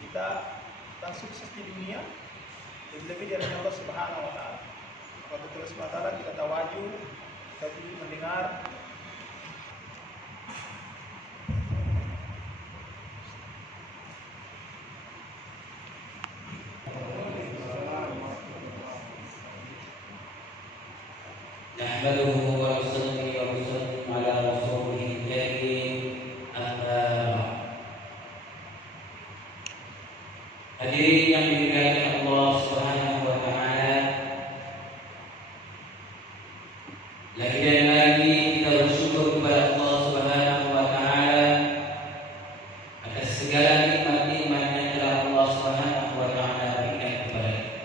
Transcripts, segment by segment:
kita akan sukses di dunia lebih dari Allah Subhanahu wa taala. Waktu terus mata kita tawaju, tapi mendengar nahmaduhu wa nusalli wa nusallim ala rasulihil karim. Hadirin yang dimuliakan Allah Subhanahu wa taala, lagi dan lagi kita bersyukur kepada Allah Subhanahu wa taala atas segala nikmat-nikmat yang telah Allah Subhanahu wa taala berikan kepada kita.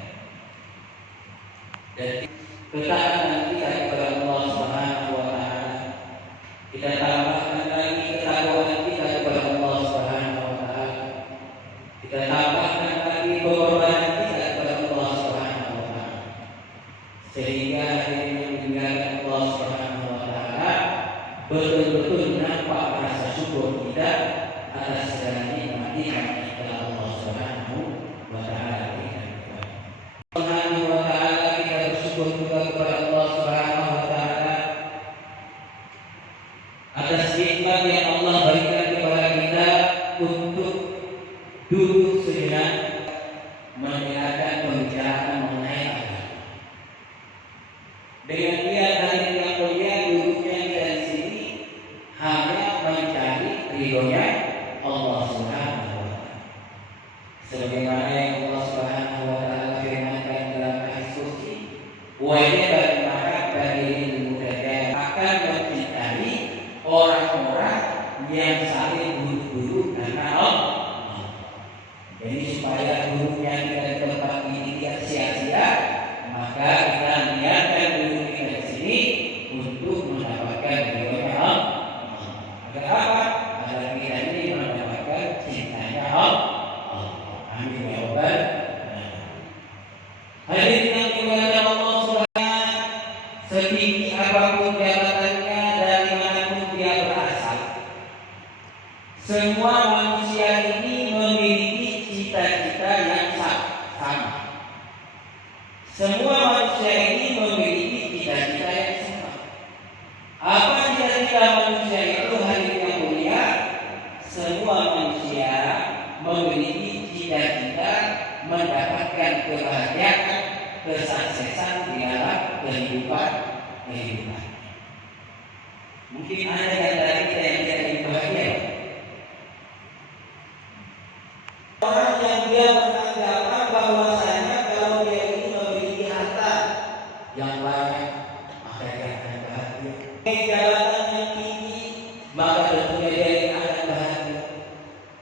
Dan ketaatan kita kepada Allah Subhanahu wa taala, kita tambahkan lagi ketakwaan kita kepada Allah Subhanahu wa taala. Kita tambahkan lagi pengorbanan kita kepada Allah Subhanahu wa taala. Sehingga akhirnya meninggalkan Allah Subhanahu wa taala betul-betul nampak rasa syukur kita atas segala nikmat-nikmat yang telah Allah Subhanahu wa taala berikan kepada kita. Subhanahu wa taala, kita bersyukur juga kepada Allah Subhanahu wa taala atas nikmat yang Allah berikan kepada kita untuk duduk sejenak mendengarkan pembicaraan mengenai agama. Dengan niat hari yang mulia, duduknya kita di sini hanya mencari ridhonya Allah Subhanahu wa taala. Sebagaimana yang Allah Subhanahu wa taala firmankan dalam hadis qudsi, wa bagi mahabbati lil mutajahid, akan mencintai orang-orang yang saling duduk-duduk karena Allah. Jadi supaya duduknya kita di tempat ini tidak sia-sia, maka kita niatkan duduk kita di sini untuk mendapatkan ridhonya Allah. Agar apa? Agar kita ini mendapatkan cintanya Allah. Amin ya rabbal alamin. Hadirin yang dimuliakan Allah Subhanahu, setinggi apapun jabatannya, dari manapun dia berasal, semua manusia ini memiliki cita-cita yang sama. Semua manusia ini memiliki cita-cita yang sama. Apa cita-cita manusia itu? Hadirin yang mulia, semua manusia memiliki cita-cita mendapatkan kebahagiaan, kesuksesan di dalam kehidupan. Mungkin ada yang dari kita yang tidak ingin bahagia. Orang yang dia beranggapan bahwasanya kalau dia ini memiliki harta yang banyak, maka dia akan bahagia. Jabatan yang tinggi, maka tentunya dia akan bahagia.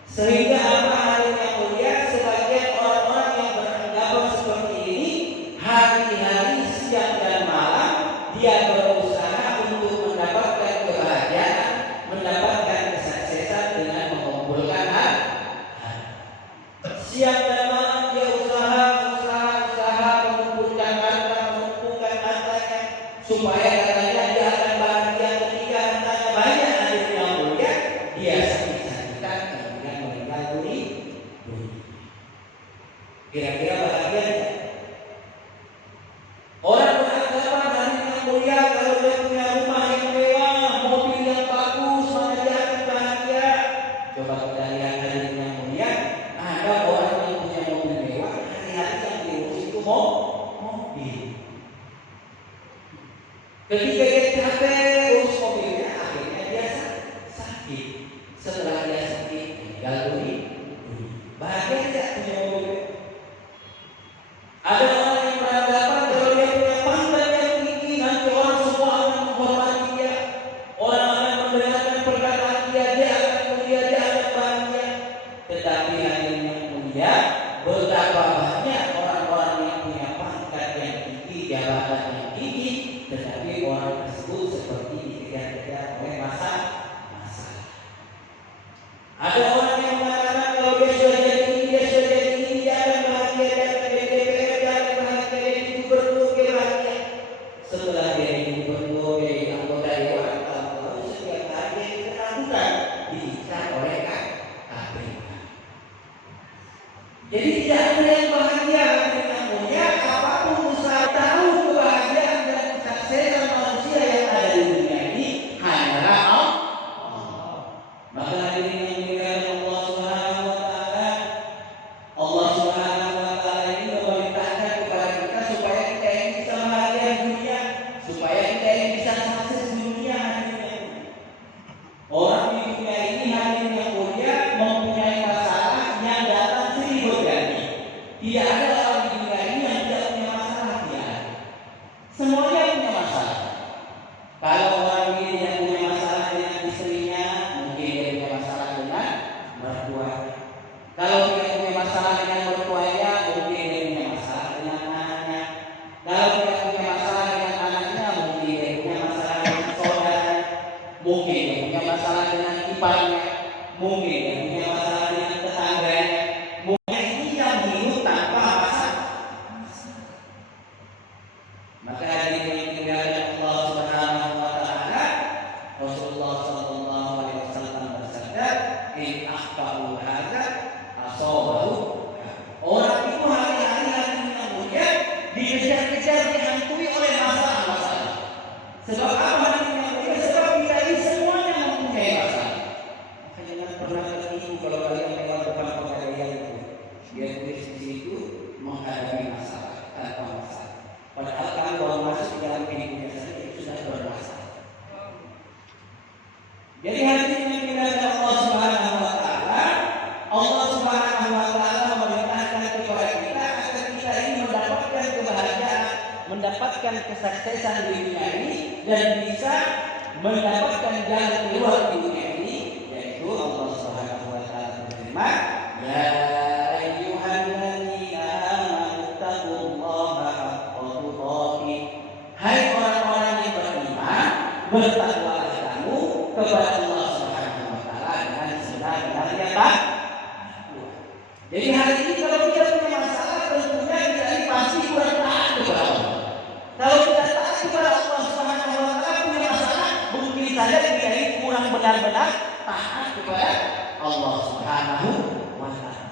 Sehingga apa hal yang mulia, sebagian orang-orang yang beranggapan seperti ini, hari-hari siang dan malam dia berusaha untuk mendapatkan kebahagiaan, mendapatkan kesuksesan dengan mengumpulkan harta. Siang dan malam dia usaha mengumpulkan hartanya supaya katanya dia akan bahagia ketika hartanya banyak. Hadirin yang mulia, dia sakit-sakitan kemudian meninggal dunia. Kira-kira bahagia tidak? Orang beranggapan hadirin yang mulia, kalau dia punya rumah yang mewah, mobil yang bagus, maka dia akan bahagia. Coba kita lihat hadirin yang mulia, ada orang yang punya mobil mewah, hari-hari yang diurus itu mobil. Ketika dia capek urus mobilnya, akhirnya dia sakit. Setelah dia sakit, meninggal dunia. Bahagia tidak punya mobil? Ada orang yang beranggapan kalau dia punya pangkat yang tinggi, nanti orang semua akan menghormati dia, orang akan mendengarkan perkataan dia akan mulia, dia akan bahagia. Tetapi hadirin yang mulia, betapa banyak orang-orang yang punya pangkat yang tinggi, jabatan yang tinggi, tetapi orang tersebut seperti dikejar-kejar oleh masalah. Ada orang yang mengatakan kalau dia sudah jadi ini, dia akan bahagia, dia akan jadi DPR, dia akan bahagia, dia jadi gubernur, dia bahagia. Setelah dia jadi gubernur, jadi anggota dewan, lalu setiap hari dia diketahui diikat oleh KPK. Jadi tidak ada yang bahagia dengan dunia apapun usaha tahu kebahagiaan dan kesuksesan manusia yang ada di dunia ini hanyalah Allah. Maka hadirin yang dimuliakan Allah Subhanahu wa taala, Allah Subhanahu wa taala ini memerintahkan kepada kita supaya kita ini bisa bahagia di dunia, supaya kita ini bisa sukses di dunia. Orang di dunia ini hadirin yang mulia mempunyai masalah yang datang silih berganti. Tidak ada orang di dunia ini yang tidak punya masalah, tidak ada. Semuanya punya masalah. Kalau orang ini yang punya masalah dengan istrinya, mungkin dia punya masalah dengan mertua. Kalau dia punya masalah dengan mertuanya, mungkin dia punya masalah dengan anaknya. Kalau dia punya masalah dengan anaknya, mungkin dia punya masalah dengan saudara. Mungkin dia punya masalah dengan iparnya. Mungkin dia punya masalah dengan tetangganya. Mungkin ini yang hidup tanpa masalah. Maka hadirin yang dimuliakan Allah Subhanahu wa taala, Rasulullah sallallahu alaihi wasallam bersabda, "In akhfaru hadza asabahu." Orang itu hari-hari yang mulia dikejar-kejar, dihantui oleh masalah-masalah. Sebab apa hadirin yang mulia? Sebab kita ini semuanya mempunyai masalah. Maka jangan pernah tertipu kalau kalian lewat depan pengadilan itu. Dia tulis di situ menghadapi masalah tanpa masalah. Padahal kalau baru masuk ke dalam hidupnya saja itu sudah bermasalah. Jadi hadirin yang dimuliakan Allah Subhanahu wa taala, Allah Subhanahu wa taala memerintahkan kepada kita agar kita ini mendapatkan kebahagiaan, mendapatkan kesuksesan di dunia ini dan bisa mendapatkan jalan keluar di dunia ini, yaitu Allah Subhanahu wa taala berfirman, "Ya ayyuhalladzina amanu taqullaha haqqa tuqatih." Hai orang-orang yang beriman, bertakwalah kamu kepada Allah Subhanahu wa taala dengan sebenar-benarnya takwa. Jadi hari ini kalau kita punya masalah, tentunya kita ini pasti kurang taat kepada Allah. Kalau kita taat kepada Allah Subhanahu wa taala punya masalah, mungkin saja kita ini kurang benar-benar taat kepada Allah Subhanahu wa taala.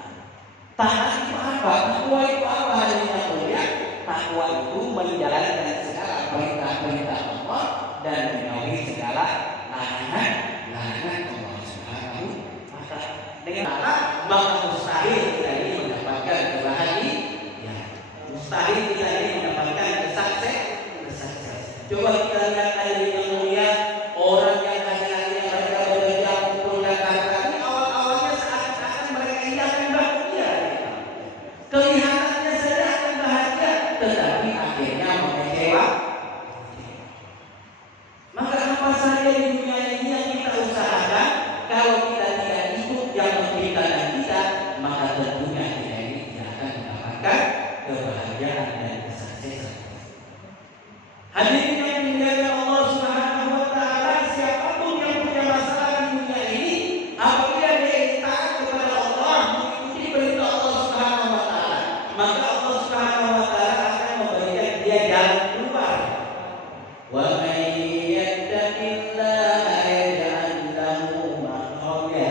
Taat itu apa? Takwa itu apa hadirin yang mulia? Takwa itu menjalankan segala perintah-perintah Allah dan menjauhi segala larangan Allah Subhanahu wa taala. Dengan cara maka mustahil kita ini mendapatkan kebahagiaan. Mustahil kita ini mendapatkan kesuksesan. Coba kita lihat hadirin yang mulia, orang yang hari-hari yang mereka bekerja mengumpulkan harta ini awal-awalnya seakan-akan mereka ini akan bahagia. Kelihatannya saja akan bahagia, tetapi akhirnya mengecewakan. Maka apa saja di dunia ini yang kita usahakan, kalau kita tidak ikut yang menciptakan kita, maka tentunya kita ini tidak akan mendapatkan kebahagiaan dan kesuksesan. Hadirin yang dimuliakan Allah Subhanahu wa taala, siapapun yang punya masalah di dunia ini, apabila dia taat kepada Allah, mengikuti perintah Allah Subhanahu wa taala, maka Allah Subhanahu wa taala akan memberikan dia jalan keluar. Wa may yattaqillaha yaj'al lahu makhraja.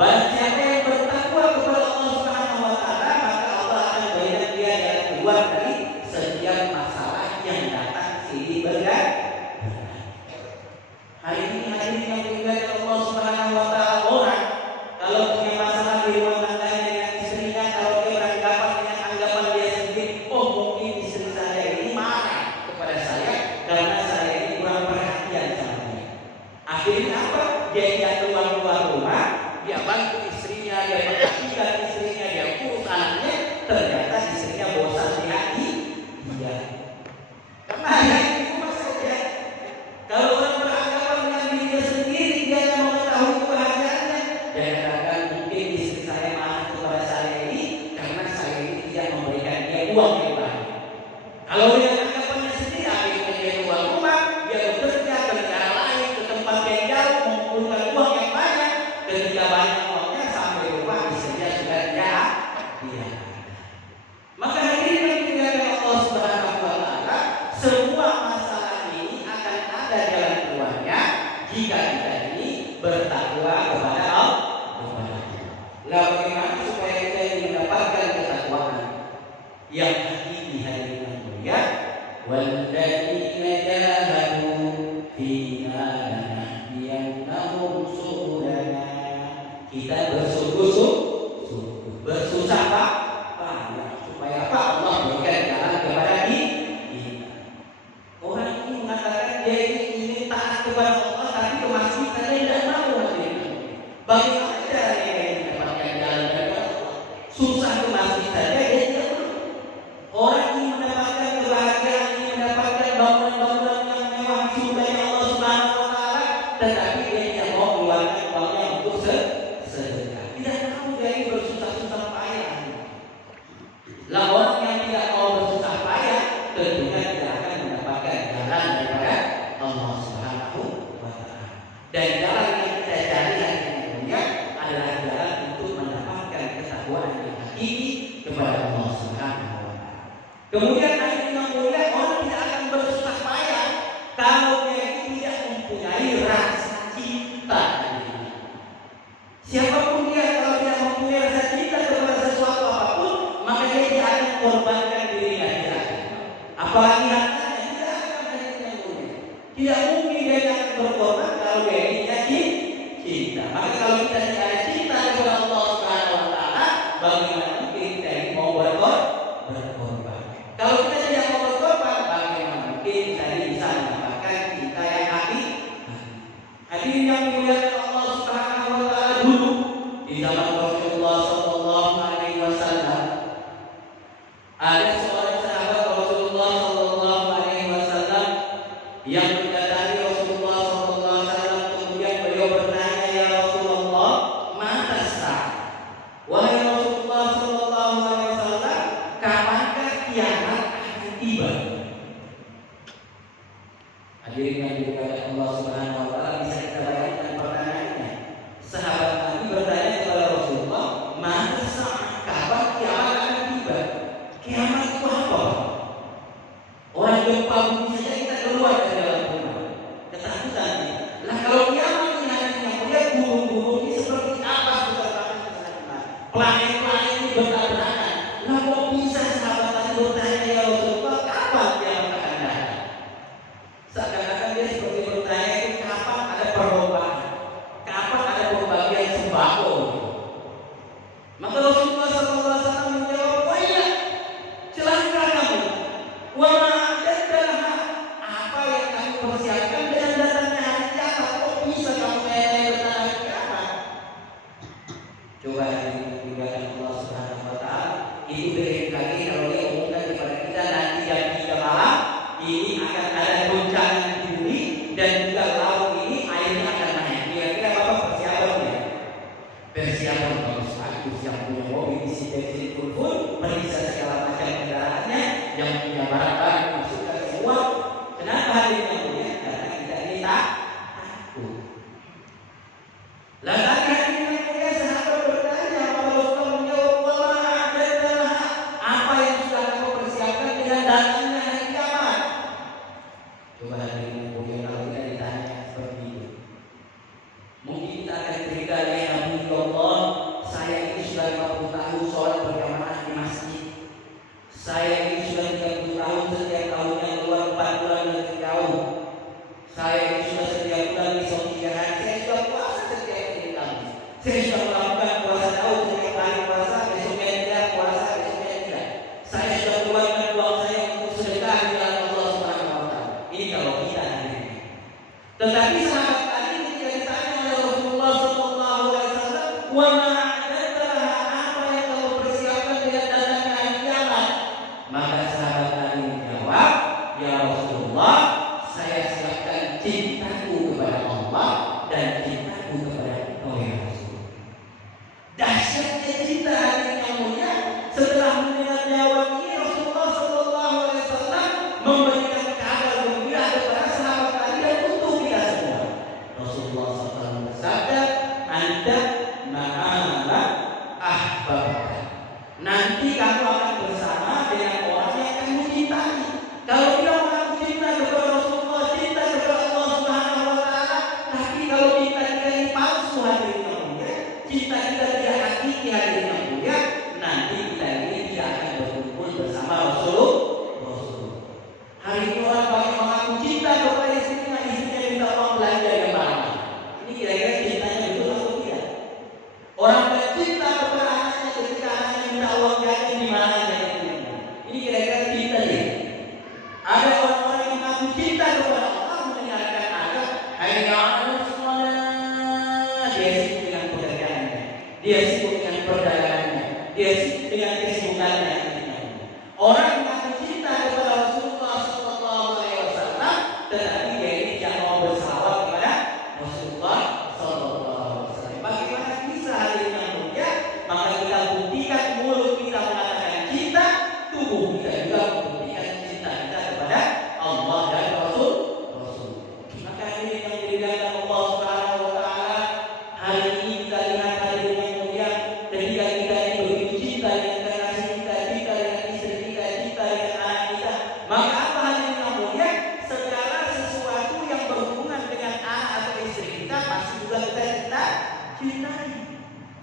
Barang siapa yang bertakwa kepada Allah Subhanahu wa taala, maka Allah akan memberikan dia jalan keluar dari setiap masalah yang datang silih berganti. Hari ini hadirin yang dimuliakan Allah Subhanahu wa taala, orang kalau punya masalah di rumah tangganya dengan istrinya, kalau dia beranggapan dengan anggapan dia sendiri, oh mungkin istri saya ini marah kepada saya karena saya ini kurang perhatian sama dia. Akhirnya apa? Dia keluar rumah, dia bantu istrinya, dia perhatikan istrinya, dia urus anaknya, ternyata istrinya bosan di hati dia. Karena hanya di rumah saja. Kalau orang beranggapan dengan dirinya sendiri, dia yang mengetahui kebahagiaannya, dia katakan mungkin istri saya marah kepada saya ini karena saya ini tidak memberikan dia uang yang banyak. Kalau dia anggapannya sendiri, akhirnya dia keluar rumah, dia bekerja ke negara lain, ke tempat yang jauh, mengumpulkan uang yang banyak. Ketika banyak uangnya sampai rumah, istrinya sudah dia. Maka hadirin yang dimuliakan Allah Subhanahu wa taala, semua masalah ini akan ada jalan keluarnya jika kita ini bertakwa kepada Allah. Lalu bagaimana supaya kita ini mendapatkan yang hakiki hadirin yang mulia, walladzina jahadu fina lanahdiyannahum subulana. Kita bersungguh-sungguh, bersusah payah supaya apa? Allah berikan jalan kepada kita. Orang ini mengatakan dia ingin taat kepada Allah, tapi ke masjid karena tidak mau. Bagaimana caranya dia mendapatkan jalan kepada Allah? Susah ke masjid saja dia tidak mau. Orang ini mendapatkan kebahagiaan, ingin mendapatkan bangunan-bangunan yang mewah di surganya Allah Subhanahu wa taala, tetapi dia tidak mau mengeluarkan uangnya untuk sedekah. Tidak mau dia ini bersusah-susah payah. Lah orang yang tidak mau bersusah payah tentunya tidak akan mendapatkan jalan daripada Allah Subhanahu wa taala. Dan jalan yang kita cari hari ini adalah jalan untuk mendapatkan ketakwaan yang hakiki kepada Allah Subhanahu wa taala. Kemudian ayat yang mulia, orang tidak akan bersusah payah kalau dia tidak mempunyai rasa cinta. Siapapun dia kalau tidak mempunyai rasa cinta kepada sesuatu apapun, maka dia tidak akan mengorbankan dirinya dia. Apalagi hartanya tidak akan ada yang mulia. Tidak mungkin dia akan berkorban kalau dia tidak cinta. Maka kalau kita tidak ada cinta kepada Allah Subhanahu wa taala, bagaimana mungkin kita ini mau berkorban? Kalau kita tidak mau berkorban, bagaimana mungkin kita bisa mendapatkan cinta yang hakiki? Hadirin yang dimuliakan Allah Subhanahu wa taala, dulu di zaman Rasulullah sallallahu alaihi wasallam ada seorang sahabat Rasulullah sallallahu alaihi wasallam yang mendatangi Rasulullah sallallahu alaihi wasallam, kemudian beliau bertanya, "Ya Rasulullah, mata sah?" Wahai Rasulullah sallallahu alaihi wasallam, kapankah kiamat akan tiba? Hadirin yang dimuliakan Allah Subhanahu wa taala, bisa kita bayangkan pertanyaannya. Sahabat Nabi bertanya kepada Rasulullah, "Mata sah? Kapan kiamat akan tiba?" Kiamat itu apa? Orang gempa bumi saja kita keluar dari dalam rumah, ketakutan. Lah kalau kiamat ini nantinya mulia, gunung-gunung ini seperti apa sudah kami kesana? Planet-planet ini bertabrakan. Lah kok bisa sahabat tadi bertanya, "Ya Rasulullah, kapan kiamat akan datang?" Seakan-akan dia seperti bertanya itu kapan ada perlombaan, kapan ada pembagian sembako. Maka Rasulullah SAW menjawab, "Oh iya, celaka kamu. Wa ma'adadaha, apa yang kamu persiapkan dengan datangnya hari kiamat? Kok bisa kamu bertanya hari kiamat?" Coba dimuliakan Allah Subhanahu wa taala, itu BMKG kalau dia umumkan kepada kita nanti jam 3 malam ini akan ada goncangan di bumi dan juga laut ini airnya akan naik. Kira-kira apa persiapannya? Persiapan bagus, yang punya mobil isi bensin pun periksa segala macam kendaraannya, yang punya barang-barang masukkan semua. Kenapa hal ini namanya? Karena kita ini takut. Lalu hadirin yang mulia, sahabat bertanya kepada Rasulullah, menjawab, "Wa ma'adadaha, apa yang sudah kamu persiapkan dengan datangnya hari kiamat?" Coba hadirin yang mulia, kalau kita ditanya seperti itu, mungkin kita akan cerita, "Ya Nabi Allah, saya ini sudah 50 tahun sholat berjamaah di masjid. Saya ini sudah 30 tahun setiap tahunnya keluar 4 bulan lebih jauh. Saya ini sudah setiap bulan di Saudi hari. Saya sudah puasa setiap hari. Saya sudah melakukan puasa Daud setiap hari puasa, besoknya tidak puasa, besoknya tidak. Saya sudah keluarkan uang saya untuk sedekah di jalan Allah Subhanahu wa taala." Ini kalau kita hari ini. Tetapi sahabat tadi ketika ditanya oleh Rasulullah sallallahu alaihi wasallam, "Wa ma'adadaha, apa yang kamu persiapkan dengan datangnya hari kiamat?" Maka sahabat tadi menjawab, "Ya Rasulullah, saya siapkan cintaku kepada Allah dan cintaku kepada Engkau ya Rasul." Dahsyatnya cinta hadirin yang mulia. Setelah mendengar jawaban ini, Rasulullah sallallahu alaihi wasallam memberikan kabar gembira kepada sahabat tadi dan untuk kita semua. Rasulullah SAW bersabda, "Anta ma'ala ahbabta." Nanti kamu akan bersama dengan orang yang kamu cintai. Kalau kita mengaku cinta kepada Rasulullah, cinta kepada Allah Subhanahu wa taala, tapi kalau cinta kita ini palsu hadirin yang mulia, cinta kita tidak hakiki hadirin yang mulia, nanti kita ini tidak akan berkumpul bersama dia sibuk dengan kesibukannya. Orang mengaku cinta kepada Rasulullah SAW, tetapi dia ini tidak mau bersalawat kepada Rasulullah SAW. Bagaimana bisa hal yang mulia? Maka kita buktikan mulut kita mengatakan cinta, tubuh kita juga membuktikan cinta kita kepada Allah dan Rasul. Maka ini yang dimuliakan Allah Subhanahu wa taala. Hari ini kita lihat hari yang mulia ketika kita ini begitu cinta dengan kekasih kita, cinta dengan istri kita, cinta dengan anak kita. Maka apa hari yang mulia? Segala sesuatu yang berhubungan dengan anak atau istri kita pasti juga kita cintai.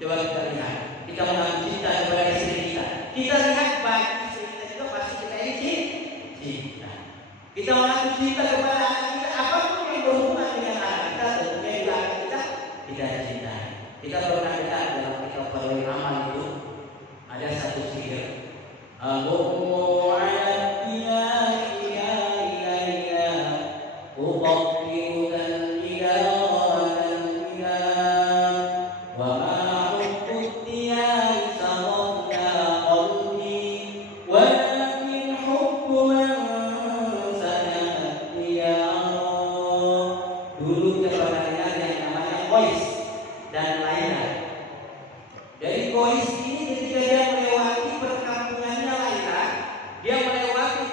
Coba kita lihat, kita mengaku cinta kepada istri kita. Kita lihat bagi istri kita juga pasti kita ini cinta. Kita mengaku cinta kepada anak kita, apapun yang berhubungan dengan anak kita, tentunya juga anak kita cintai. Kita pernah dengar dalam kitab Fadlul Amal itu ada satu sihir. Al-Qur'an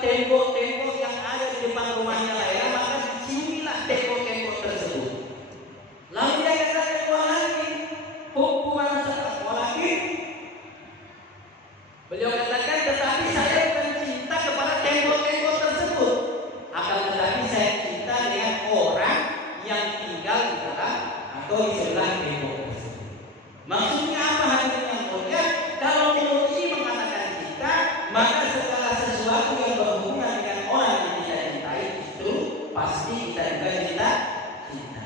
tembok-tembok yang ada di depan rumahnya Laila, maka diciumilah tembok-tembok tersebut. Lalu dia katakan, walakin hukuman saat walakin, beliau katakan, tetapi saya bukan cinta kepada tembok-tembok tersebut, akan tetapi saya cinta dengan orang yang tinggal di dalam atau di sebelah tembok tersebut. Maksudnya apa hadirin yang mulia? Kalau mulut ini mengatakan cinta, maka segala sesuatu yang berhubungan dengan orang yang kita cintai itu pasti kita juga cinta.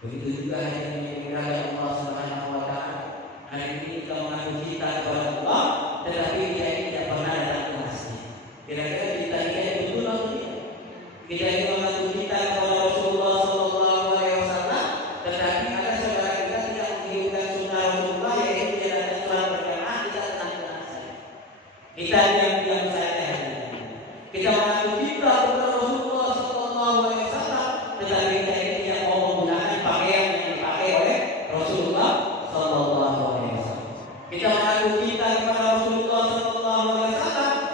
Begitu juga yang dimuliakan Allah Subhanahu wa taala. Hari ini kita mengaku cinta kepada Allah, tetapi dia tidak pernah datang ke masjid. Kira-kira cinta kita betul atau tidak? Kita ini mengaku cinta kepada Rasulullah SAW, tetapi ada saudara kita tidak menghidupkan sunnah Rasulullah, yaitu dia datang sholat berjamaah, kita datang ke masjid. Kita diam-diam saja. Kita mengaku cinta kepada Rasulullah SAW, tetapi kita ini tidak mau menggunakan pakaian yang dipakai oleh Rasulullah SAW. Kita mengaku cinta kepada Rasulullah SAW,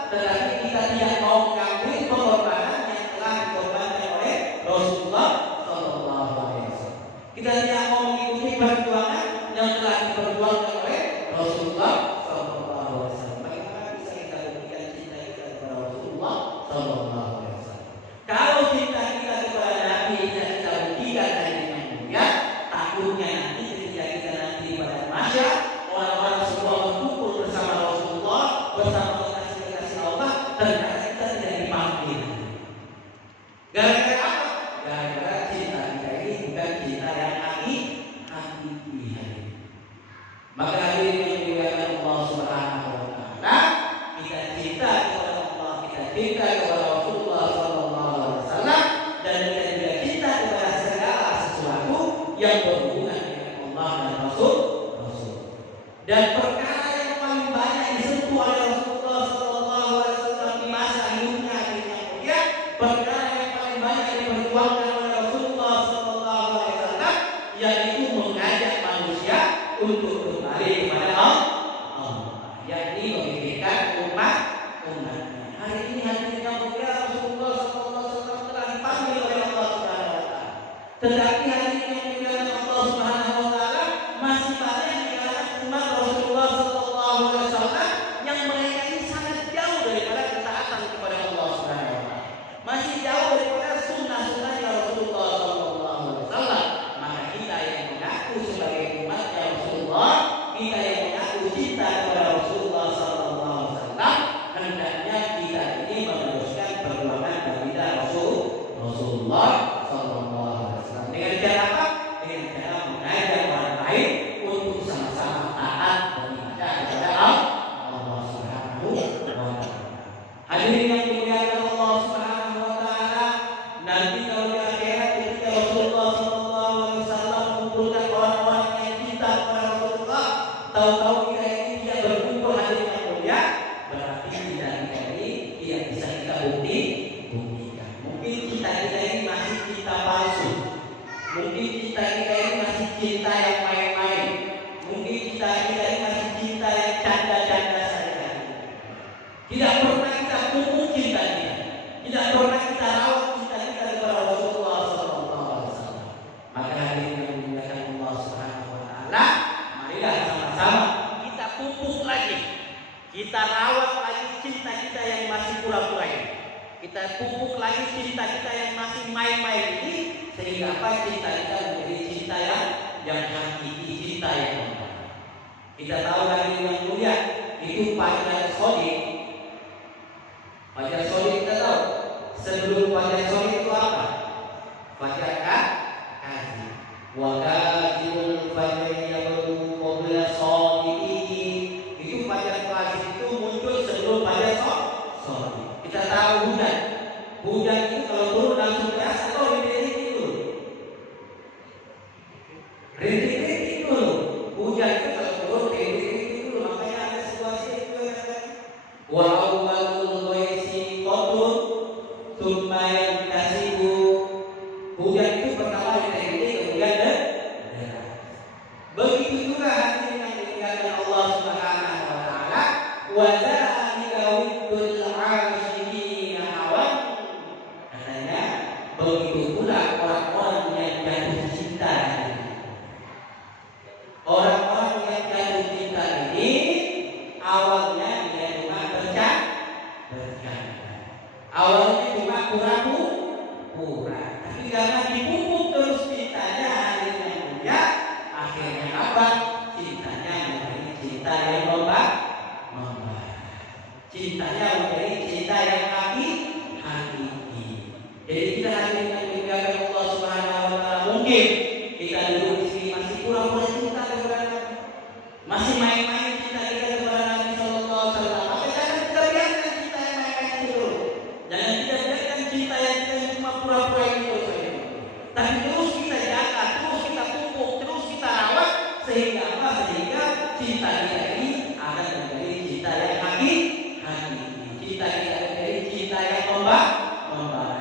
tetapi kita tidak mau mengambil pengorbanan yang telah dikorbankan oleh Rasulullah SAW. Kita tidak mau mengikuti perjuangan yang telah diperjuangkan oleh Rasulullah SAW. Bagaimana bisa kita buktikan cinta kita kepada Rasulullah SAW? Kalau cinta kita kepada Nabi tidak kita buktikan dari yang mulia, takutnya nanti ketika kita nanti pada masyarakat, orang-orang semua berkumpul bersama Rasulullah, bersama kekasih-kekasih Allah, ternyata kita tidak dipanggil. Gara-gara apa? Gara-gara cinta kita ini bukan cinta yang hakiki. Maka hadirin yang dimuliakan Allah Subhanahu wa taala, kita cinta kepada Allah, kita cinta kepada Rasulullah SAW, dan kita juga cinta kepada segala sesuatu yang berhubungan dengan Allah dan Rasul. Dan perkara yang paling banyak disentuh oleh Rasulullah SAW di masa hidupnya yang mulia, perkara yang paling banyak diperjuangkan oleh Rasulullah SAW, yaitu mengajak manusia untuk kembali kepada Allah, yakni memikirkan umat-umatnya. Hari ini hadirin yang mulia, Rasulullah SAW telah dipanggil oleh Allah Subhanahu wa taala. Tetapi hadirin yang mulia Allah Subhanahu wa taala, masih banyak di kalangan umat Rasulullah SAW yang mereka ini sangat jauh daripada ketaatan kepada Allah Subhanahu wa taala. Masih jauh daripada sunnah-sunnahnya Rasulullah SAW. Maka kita yang mengaku sebagai umatnya Rasulullah, kita yang mengaku cinta kepada Rasulullah SAW, hendaknya kita ini meneruskan perjuangan baginda Rasulullah SAW. Dengan cara apa? Dengan cara mengajak orang lain untuk sama-sama taat beribadah kepada Allah Subhanahu wa taala. Hadirin yang dimuliakan Allah Subhanahu wa taala, nanti kalau di akhirat ketika Rasulullah SAW mengumpulkan orang-orang yang cinta kepada Rasulullah, tahu-tahu kita cinta kita ini masih cinta yang main-main. Mungkin cinta kita ini masih cinta yang canda-canda saja. Tidak pernah kita pupuk cinta kita. Tidak pernah kita rawat cinta kita kepada Rasulullah SAW. Maka hadirin yang dimuliakan Allah Subhanahu wa taala, marilah sama-sama kita pupuk lagi. Kita rawat lagi cinta kita yang masih pura-pura ini. Kita pupuk lagi cinta kita yang masih main-main ini, sehingga apa, cinta kita menjadi cinta yang hakiki, cinta yang benar. Kita tahu lagi yang mulia itu Fajar Shodiq. Fajar Shodiq kita tahu. Sebelum Fajar Shodiq itu apa? Fajar Kazi. Wa kadzibul fajri yabdu qabla shodiqihi. Itu Fajar Kazi itu muncul sebelum Fajar Shodiq. Kita tahu hujan. Hujan itu kalau turun langsung deras atau rintik-rintik dulu? Rintik-rintik dulu. Hujan itu kalau turun rintik-rintik dulu. Makanya ada sebuah itu yang wa awwalul ghaisi qatun tsumma yankasibu. Hujan itu pertama rintik-rintik, kemudian deras. Begitu juga hadirin yang dimuliakan Allah Subhanahu wa taala, wa dzalika widdul 'ashiqin awan. Katanya begitu pula orang-orang yang jatuh cinta. Orang-orang yang jatuh cinta ini awalnya dia cuma bercanda. Awalnya cuma pura-pura. Tapi karena dipupuk terus cintanya hadirin yang mulia, akhirnya apa? Cintanya menjadi cinta yang membaik. Cintanya menjadi cinta yang hakiki. Jadi kita hadirin yang dimuliakan Allah Subhanahu wa taala, mungkin kita duduk di sini masih pura-pura cinta kepada Nabi, masih main-main cinta kita kepada Nabi sallallahu alaihi wasallam. Maka jangan kita biarkan cinta yang main-main itu dulu. Jangan kita biarkan cinta yang cuma pura-pura itu saja. Tapi terus kita jaga, terus kita pupuk, terus kita rawat, sehingga apa? Sehingga cinta kita ini akan menjadi cinta yang hakiki. Cinta kita menjadi cinta yang membaik.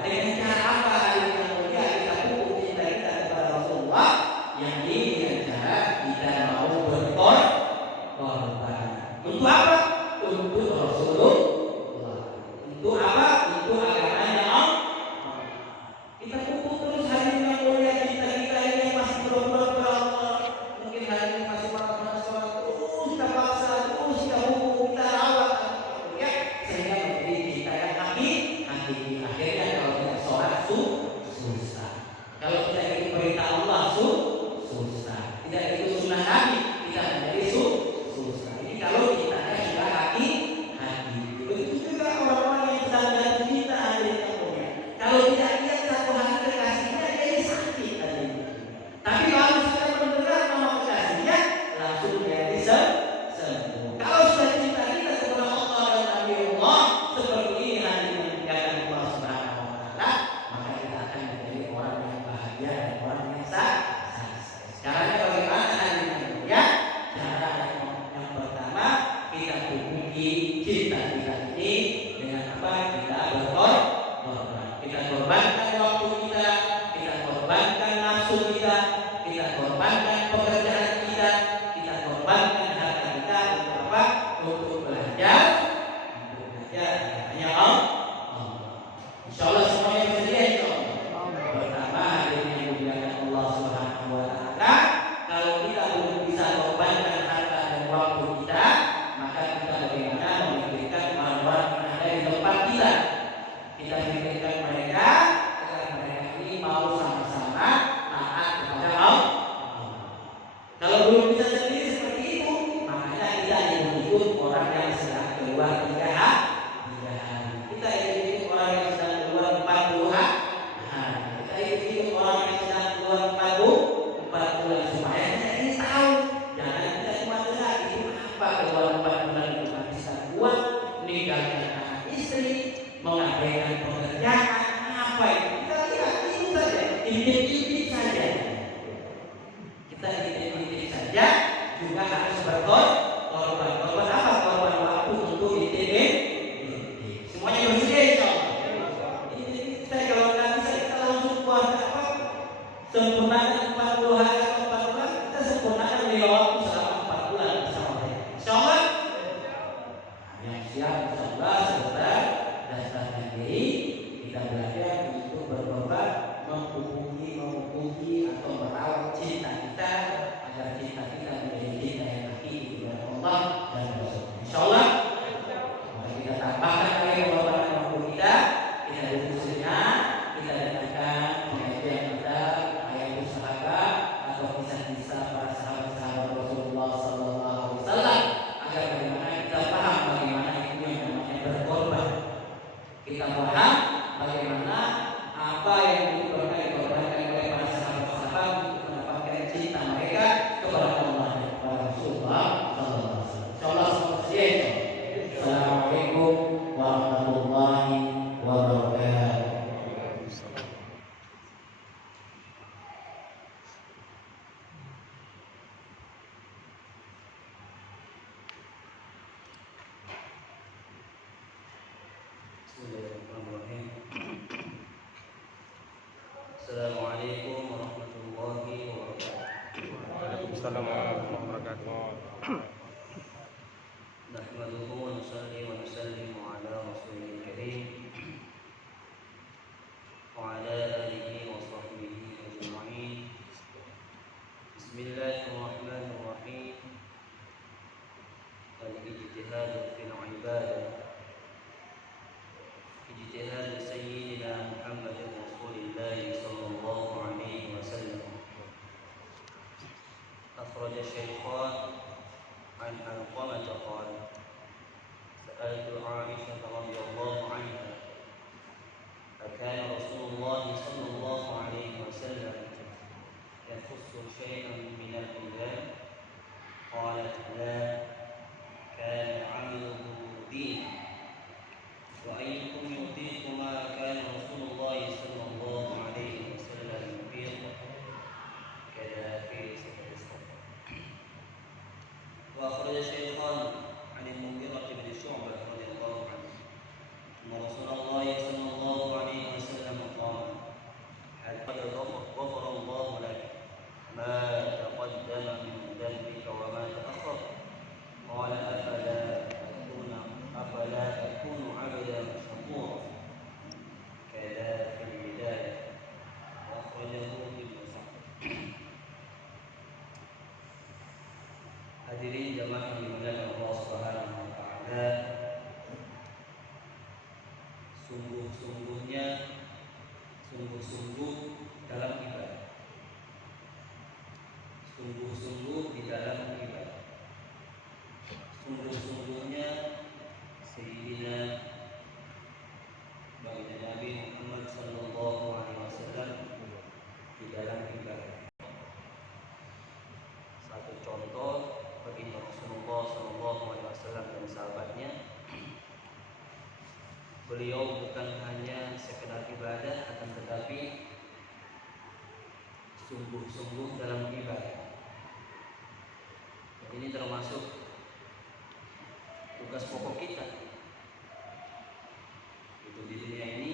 Dengan cara apa hadirin yang mulia kita pupuk cinta kita kepada Rasulullah? Yang ini dengan cara kita mau berkorban. Untuk apa? Untuk Rasulullah. Untuk apa? Untuk agamanya Allah. Kita pupuk terus hadirin yang mulia cinta kita ini yang masih berkorban kepada Allah. Mungkin hadirin masih malam sholat, terus kita paksa, terus kita pupuk, kita rawat, ya, sehingga menjadi cinta yang hakiki. Akhirnya kalau kita sholat susah. Kalau kita ikut perintah Allah susah. Tidak ikut sunnah Nabi, kita menjadi susah. Ini kalau kita sudah hakiki. Begitu juga orang-orang yang sedang jatuh cinta hadirin yang mulia. Kalau tidak lihat satu hari kekasihnya, jadi sakit hadirin. Tapi kalau sudah mendengar nama kekasihnya, langsung jadi sembuh. Kalau sudah cinta kita kepada Allah dan Nabi Allah seperti ini hadirin yang dimuliakan Allah Subhanahu wa taala, maka kita akan menjadi orang yang bahagia dan orang yang sukses. Caranya bagaimana hadirin yang mulia? Cara yang pertama, kita pupuki cinta kita ini dengan apa? Kita berkorban. Kita korbankan waktu kita korbankan nafsu kita korbankan pekerjaan kita korbankan harta kita untuk apa? Untuk belajar hanya Allah. Insyaallah semuanya bersedia insyaallah. Pertama, hadirin yang dimuliakan Allah Subhanahu wa taala, kalau kita belum bisa korbankan harta dan waktu kita, maka kita bagaimana memikirkan orang-orang yang ada di tempat kita. Kita pikirkan mereka agar mereka ini mau sama-sama taat kepada Allah. Kalau belum bisa sendiri seperti itu, makanya kita ikut orang yang sedang keluar 3 hari. Kita ikut orang yang sedang keluar 40 hari. Kita ikut orang yang sedang keluar 40 bulan, supaya kita ini tahu. Jangan kita cuma dengar itu apa keluar 4 bulan itu habiskan uang, meninggalkan anak istri, mengabaikan pekerjaan, apa itu? Kita lihat itu saja, intip-intip saja. Kita intip-intip saja, juga harus berkorban. Korban apa? Korban waktu untuk intip-intip. Semuanya bersedia insyaallah. Intip-intip saja. Kalau nggak bisa kita langsung puasa apa? Sempurnakan 40 siap bersabar serta dasarkan diri kita belajar untuk berkorban memuji atau merawat cinta kita agar cinta kita menjadi cinta yang hakiki kepada Allah dan Rasul. Insyaallah mari kita tambahkan lagi pengorbanan waktu kita duduk sejenak, kita dengarkan pengajian kita ayat sahabat atau kisah-kisah para sahabat-sahabat Rasulullah SAW agar bagaimana kita paham bagaimana itu yang namanya berkorban. Kita paham bagaimana apa yang dikorbankan oleh para sahabat-sahabat untuk mendapatkan cinta mereka kepada Allah dan kepada Rasulullah SAW. Insyaallah semoga saja. Assalamualaikum warahmatullahi wabarakatuh. Bismillahirrahmanirrahim. Assalamualaikum warahmatullahi wabarakatuh. Waalaikumsalam warahmatullahi wabarakatuh. Nahmaduhu wa nusalli wa nusallimu ala rasulil karim wa ala alihi wa sahbihi ajma'in. Bismillahirrahmanirrahim. Al-ijtihad fil ibadah. Ijtihad sayyidina Muhammad Rasulullah sallallahu alaihi wasallam. Akhraj Syaikhan عن علقمة قال سألت عائشة رضي الله عنها أكان رسول الله صلى الله عليه وسلم يخص شيئا من الإيمان قالت لا كان عمله دينا وأيكم يطيق ما كان رسول الله صلى الله عليه وسلم يطيق كذا في سفر السفر. وأخرج الشيخان عن المغيرة بن شعبة رضي الله عنه أن رسول الله صلى الله عليه وسلم قال قد غفر الله لك ما تقدم من ذنبك وما تأخر قال أفلا أكون عبدا شكورا كذا في البداية وأخرجه ابن سعد. Hadirin jamaah yang dimuliakan Allah Subhanahu wa taala. Sungguh dalam ibadah. Sungguh di dalam ibadah. Sungguhnya Sayyidina Baginda Nabi Muhammad sallallahu alaihi wasallam di dalam ibadah. Satu contoh baginda Rasulullah sallallahu alaihi wasallam dan sahabatnya, beliau bukan hanya sekedar ibadah akan tetapi sungguh dalam ibadah. Dan ini termasuk tugas pokok kita. Itu di dunia ini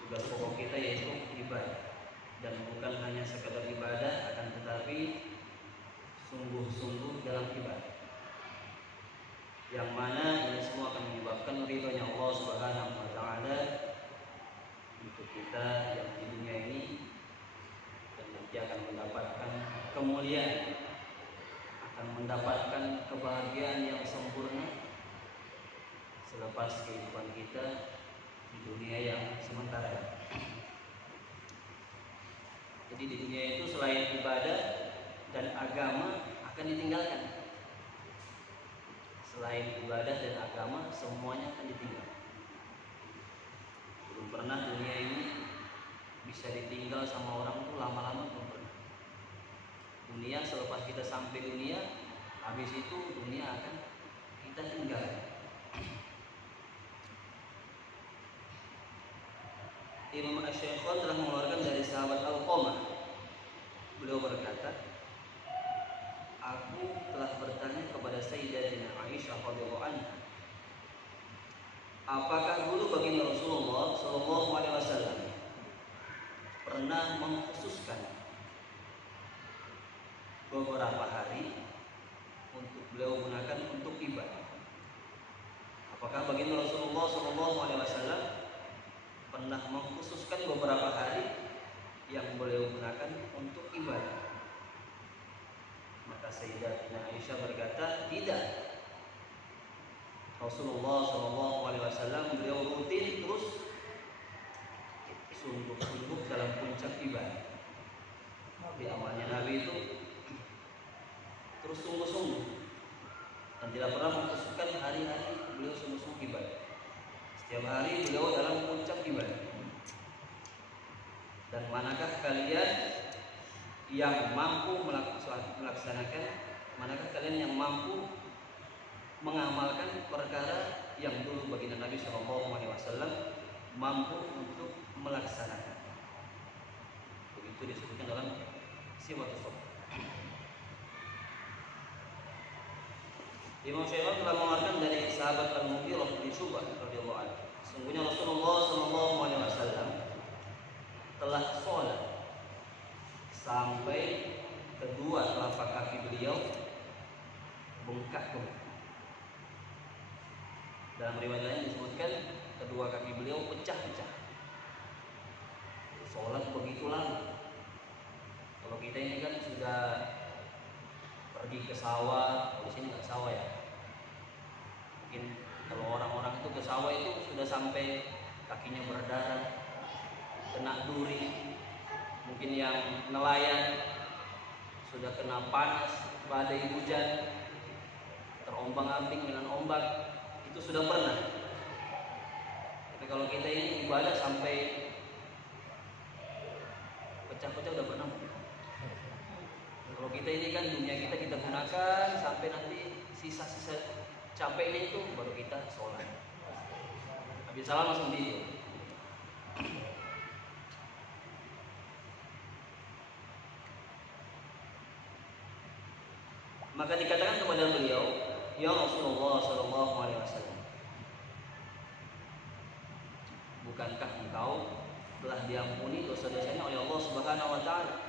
tugas pokok kita yaitu ibadah, dan bukan hanya sekedar ibadah akan tetapi sungguh dalam ibadah, yang mana ini semua akan menyebabkan ridhonya Allah Subhanahu wa taala untuk kita yang di dunia ini, dan nanti akan mendapatkan kemuliaan, akan mendapatkan kebahagiaan yang sempurna selepas kehidupan kita di dunia yang sementara. Jadi di dunia itu selain ibadah dan agama akan ditinggalkan. Selain ibadah dan agama semuanya akan ditinggalkan. Belum pernah dunia ini bisa ditinggal sama orang itu lama-lama, belum pernah. Dunia selepas kita sampai dunia, habis itu dunia akan kita tinggal. Imam Asy-Syaikhan telah mengeluarkan dari sahabat Alqamah. Beliau berkata, aku telah bertanya kepada Sayyidatina Aisyah radhiyallahu anha, apakah dulu baginda Rasulullah sallallahu alaihi wasallam pernah mengkhususkan beberapa hari untuk beliau gunakan untuk ibadah? Apakah baginda Rasulullah SAW pernah mengkhususkan beberapa hari yang beliau gunakan untuk ibadah? Maka Sayyidatina Aisyah berkata, tidak. Rasulullah SAW beliau rutin terus sungguh-sungguh dalam puncak ibadah. Di amalnya Nabi itu terus sungguh-sungguh dan tidak pernah mengkhususkan hari-hari beliau sungguh-sungguh ibadah. Setiap hari beliau dalam puncak ibadah. Dan manakah kalian yang mampu melaksanakan, manakah kalian yang mampu mengamalkan perkara yang dulu baginda Nabi SAW mampu untuk melaksanakan? Begitu disebutkan dalam Sifatus Shalah. Imam Syafi'i telah mengeluarkan dari sahabat Al-Mughirah bin Syu'bah radhiyallahu anhu, sesungguhnya Rasulullah SAW telah sholat sampai kedua telapak kaki beliau bengkak-bengkak. Dalam riwayat lain disebutkan kedua kaki beliau pecah-pecah. Sholat begitu lama. Kalau kita ini kan sudah pergi ke sawah, di sini nggak sawah ya. Mungkin kalau orang-orang itu ke sawah itu sudah sampai kakinya berdarah, kena duri. Mungkin yang nelayan sudah kena panas, badai hujan, terombang-ambing dengan ombak, itu sudah pernah. Tapi kalau kita ini ibadah sampai pecah-pecah udah pernah. Kalau kita ini kan dunia kita gunakan sampai nanti sisa-sisa capeknya itu baru kita sholat. Habis salam langsung tidur. Maka dikatakan kepada beliau, ya Rasulullah SAW, bukankah engkau telah diampuni dosa-dosanya oleh Allah Subhanahu Wa Taala?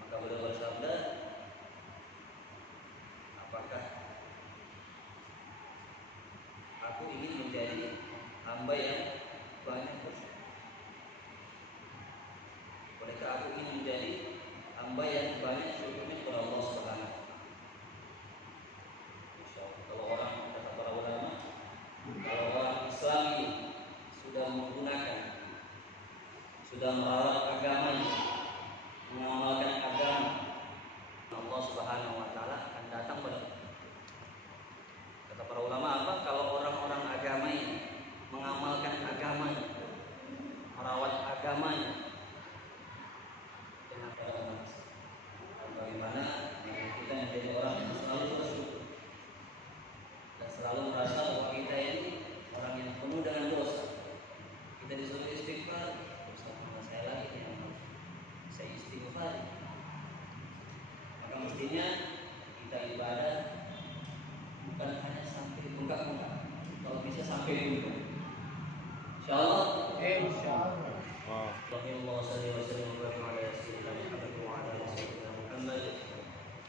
Maka beliau bersabda, apakah aku ingin menjadi hamba yang banyak dosa? Bolehkah aku ingin menjadi hamba yang banyak syukurnya kepada Allah Subhanahu? Kalau orang, kata para ulama, kalau orang Islam ini sudah menggunakan, sudah merawat agamanya, mengamalkan agama, Allah Subhanahu Wa Taala akan datang pada. Kata para ulama apa? Kalau orang-orang agama ini mengamalkan agamanya, merawat agamanya, dengan bagaimana kita menjadi orang yang selalu bersyukur dan selalu merasa bahwa kita ini orang yang penuh dengan dosa. Kita disuruh istighfar, dosa saya lagi yang saya istighfar. Maka mestinya kita ibadah bukan hanya sampai di bengkak-bengkak, kalau bisa sampai dulu. Insyaallah. Insyaallah. Allahumma shalli wa sallim wa barik ala sayyidina Muhammad wa ala ali sayyidina Muhammad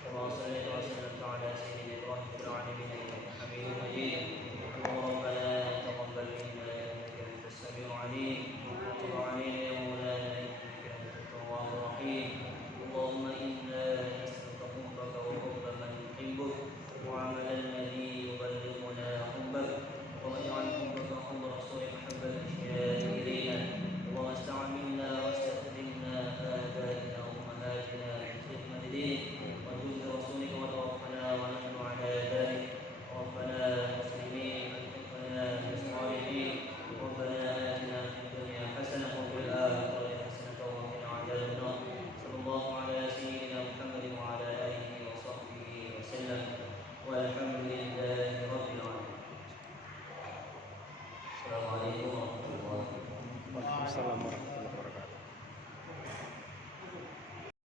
kama shallaita wa sallamta ala sayyidina Ibrahim fil alamin innaka Hamidum Majid. Rabbana taqabbal minna innaka antas samiul alim wa tub alaina ya maulana innaka antat tawwabur rahim. Allahumma inna nas'aluka hubbaka wa hubba man yuhibbuk wa 'amalan alladhi yuballighuna hubbak wa ij'al hubbaka hubba rasulika muhabban ilayna. اللهم استعملنا واستخدمنا آبائنا وأمهاتنا في خدمة دينك وجود رسولك وتوفنا ونحن على ذلك. ربنا مسلمين ألحقنا بالصالحين. ربنا آتنا في الدنيا حسنة وفي الآخرة حسنة وقنا عذاب النار. صلى الله على سيدنا محمد وعلى آله وصحبه وسلم والحمد لله رب العالمين. السلام عليكم ورحمة الله وبركاته. Waalaikumsalam warahmatullahi wabarakatuh.